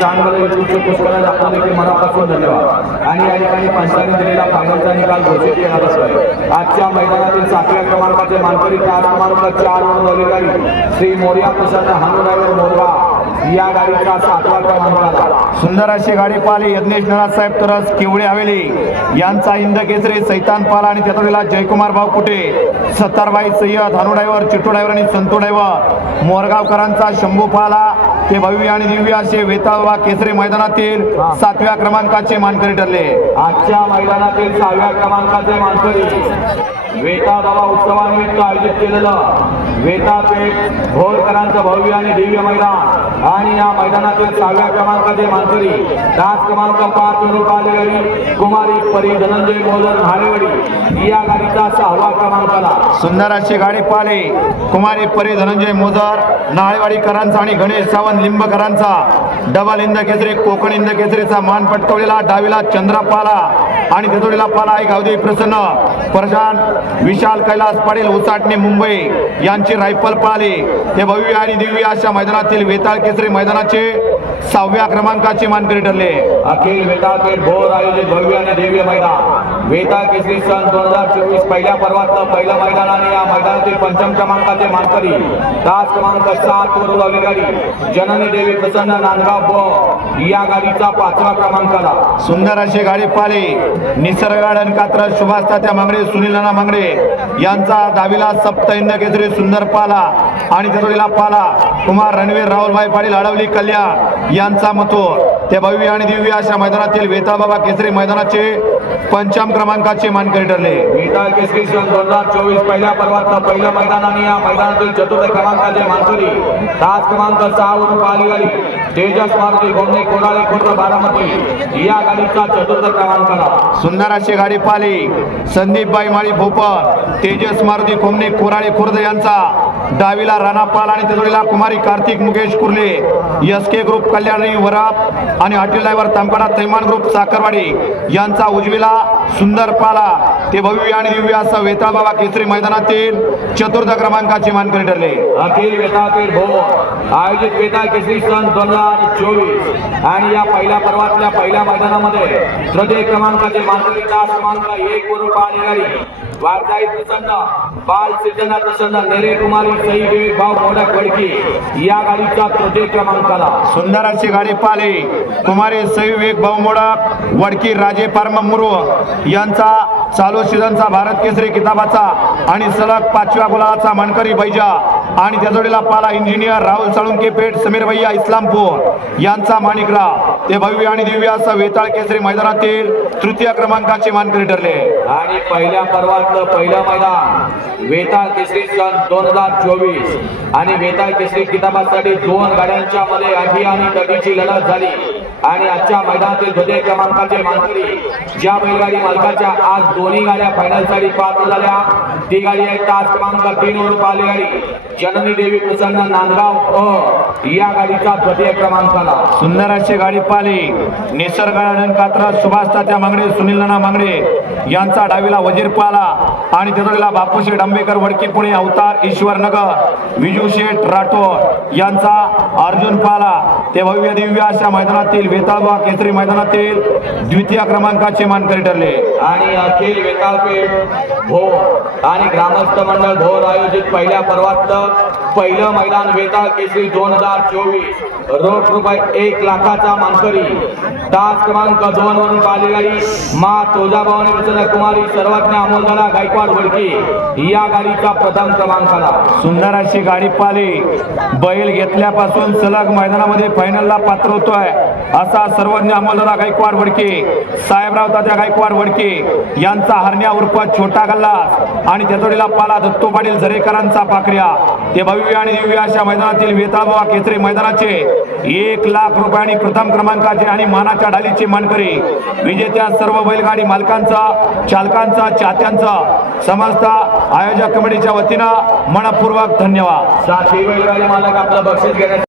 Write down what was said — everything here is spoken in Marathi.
चांगलं युट्यूबचे पुस्तकात आपण देखील मनापासून धन्यवाद. आणि या ठिकाणी पंचांनी दिलेला फायनलचा निकाल घोषित केला आजच्या मैदानातील सातव्या क्रमांकाचे मानकरी तास क्रमांक चार वरून अधिकारी श्री मोर्या प्रसन्न हानुरायवर मोरगा या गाडीचा सातवा क्रमांक आला. सुंदर अशी गाडी पाहिली. यज्ञेश साहेब तरस किवळे हवेली. यांचा हिंद केसरी सैतान पाला आणि त्यातोडीला जयकुमार भाऊ कुटे. सत्तारबाई सय्यद हानू ड्रायव्हर चिट्टू ड्रायव्हर आणि संतू ड्रायव्हर. मोरगावकरांचा शंभू पाला. ते भव्य आणि दिव्य असे वेताळवा केसरी मैदानातील सातव्या क्रमांकाचे मानकरी ठरले. आजच्या मैदानातील सहाव्या क्रमांकाचे मानकरी. वेता बाबा उत्सवानिमित्त आयोजित केलेलं वेता पेठ भोरकरांचं भव्य आणि दिव्य मैदान. आणि या मैदानातील सहाव्या क्रमांकाचे मानकरी दास क्रमांक पाच रुपालेवाडी कुमारी परी धनंजय मोदन हारेवाडी या गाडीचा सहावा क्रमांक आला. सुंदर अशी गाडी पाले कुमारी परी धनंजय मोजर नाळेवाडीकरांचा आणि गणेश सावंत लिंबकरांचा. डबल इंद केसरी कोकण इंद केसरीचा मान पटकवलेला डावीला चंद्रपाला आणि तेथोडीला पाला एक अवधी प्रसन्न. प्रशांत विशाल कैलास पाटील उचाटणे मुंबई यांची रायफल पाळली हे भव्य आणि दिव्य अशा मैदानातील वेताळ केसरी मैदानाचे सहाव्या क्रमांकाचे मानकरी ठरले अखिल वेता भोर आयोजित भव्य आणि दिव्य मैदान. वेदा केसरी सन दोन हजार चोवीस पहिल्या पर्वातलं पहिलं मैदान आणि या मैदानातील पंचम क्रमांकाचे मानकरी तास क्रमांक सात वरून आली गाडी. जननी देवी प्रसन्न नांदगाव ब. या गाडीचा पाचवा क्रमांक आला. सुंदर असे गाडी पाले निसर्ग गार्डन कात्र सुभाष तात्या मांगडे सुनील नाना मांगडे यांचा दहावीला सप्त इंद केसरी सुंदर पाला आणि तेथोडीला पाला. कुमार रणवीर राहुलभाई पाटील अडवली कल्याण यांचा मतो ते भव्य आणि दिव्य अशा मैदानातील वेताबाबा केसरी मैदानाचे पंचम क्रमांकाचे मानकरी ठरले. वेता केसरी सन दोन हजार चोवीस पहिल्या पर्वातलं पहिलं मैदान आणि या मैदानातील चतुर्थ क्रमांकाचे मानकरी. तास क्रमांक सहा वरून पाहिली गाडी तेजस मारुती गोमणे कोराळे खुर्द बारामती. या गाडीचा चतुर्थ क्रमांक सुंदर अशी गाडी पाली संदीपबाई माळी भोपर तेजस मारुती कोमने कोराळे खुर्द यांचा. डावीला राणापाल आणि तेजोडीला कुमारी Kartik Mukesh Kurle S K group Kalyani Varap आणि हॉटेल ड्रायव्हर तांबडा तैमान ग्रुप साखरवाडी यांचा उजवीला सुंदर पाला ते भव्य आणि दिव्य असं वेताळ बाबा केसरी मैदानातील चतुर्थ क्रमांकाचे मानकरी ठरले. अखिल वेतापेठ भोर आयोजित वेताळ केसरी सन दोन हजार चोवीस. आणि या पहिल्या पर्वातल्या पहिल्या मैदानामध्ये तृतीय क्रमांकाचे मानकरी तास क्रमांक एक वरून पाहणी गाडी वारदाई प्रसन्न बाल सिद्धनाथ प्रसन्न नेरे कुमार सई विवेक भाऊ मोडक वडकी या गाडीचा तृतीय क्रमांकाला सुंदर अशी गाडी पाले. कुमारी सई वेग भाऊ मोडक वडकी राजे पारम मुरू यांचा चालू सीझनचा भारत केसरी किताबाचा आणि सलग पाचव्या गुलाचा मानकरी बैजा. आणि त्या जोडीला पाला इंजिनियर राहुल साळुंके पेठ समीर भैया इस्लामपूर यांचा माणिकराव ते भव्य आणि दिव्य असं वेताळ केसरी मैदानातील तृतीय क्रमांकाचे मानकरी ठरले. आणि पहिल्या पर्वातलं पहिलं मैदान वेताळ केसरी सन दोन हजार चोवीस. आणि वेताळ केसरी किताबासाठी दोन गाड्यांच्या मध्ये आधी आणि तटीची लढत झाली. आणि आजच्या मैदानातील द्वितीय क्रमांकाचे मानकरी ज्या बैलगाडी मालकाच्या आज दोन्ही गाड्या फायनलसाठी पात्र झाल्या. ती गाडी आहे तास क्रमांक तीन वर पाहिली गाडी. जननी देवी प्रसन्न नांदगाव अ या गाडीचा द्वितीय क्रमांक आला सुंदर अशी गाडी पाली निसर्ग कात्रा सुभाष तात्या मांगडे सुनील नाना मांगडे. यांचा डावीला वजीरपाला आणि तेथोडीला बापूशेठ आंबेकर वडकी पुणे अवतार ईश्वर नगर विजू शेठ राठोड यांचा अर्जुन पाला. ते भव्य दिव्य अशा मैदानातील वेताळबा केसरी मैदानातील द्वितीय क्रमांकाचे मानकरी ठरले. आणि अखिल वेताळपेठ भोर आणि ग्रामस्थ मंडळ भोर आयोजित पहिल्या पर्वातलं पहिलं मैदान वेताळ केसरी दोन हजार चोवीस. रोख रुपये एक लाखाचा मानकरी. तास क्रमांक दोन वरून पाहिली गाडी मा तुळजाभवानी प्रसन्न कुमारी सर्वज्ञ अमोलदारा गायकवाड वडकी. या गाडीचा प्रथम क्रमांक आला. सुंदर अशी गाडी पाली बैल घेतल्यापासून सलग मैदानामध्ये फायनलला पात्र होतोय. असा सर्वज्ञ अमोलदादा गायकवाड वडके साहेबराव दादा गायकवाड वडके यांचा हरण्या उर्फ छोटा गल्लास आणि चतोडीला पाला दत्तो पाटील झरेकरांचा पाकऱ्या ते भव्य आणि दिव्य अशा मैदानातील वेताळबाबा केसरी मैदानाचे एक लाख रुपयांनी प्रथम क्रमांकाचे आणि मानाच्या ढालीचे मानकरी. विजेत्या सर्व बैलगाडी मालकांचा चालकांचा चाहत्यांचा समस्त आयोजक कमिटीच्या वतीनं मनपूर्वक धन्यवाद. साथी बैलगाडी मालक आपलं बक्षीस घेण्यासाठी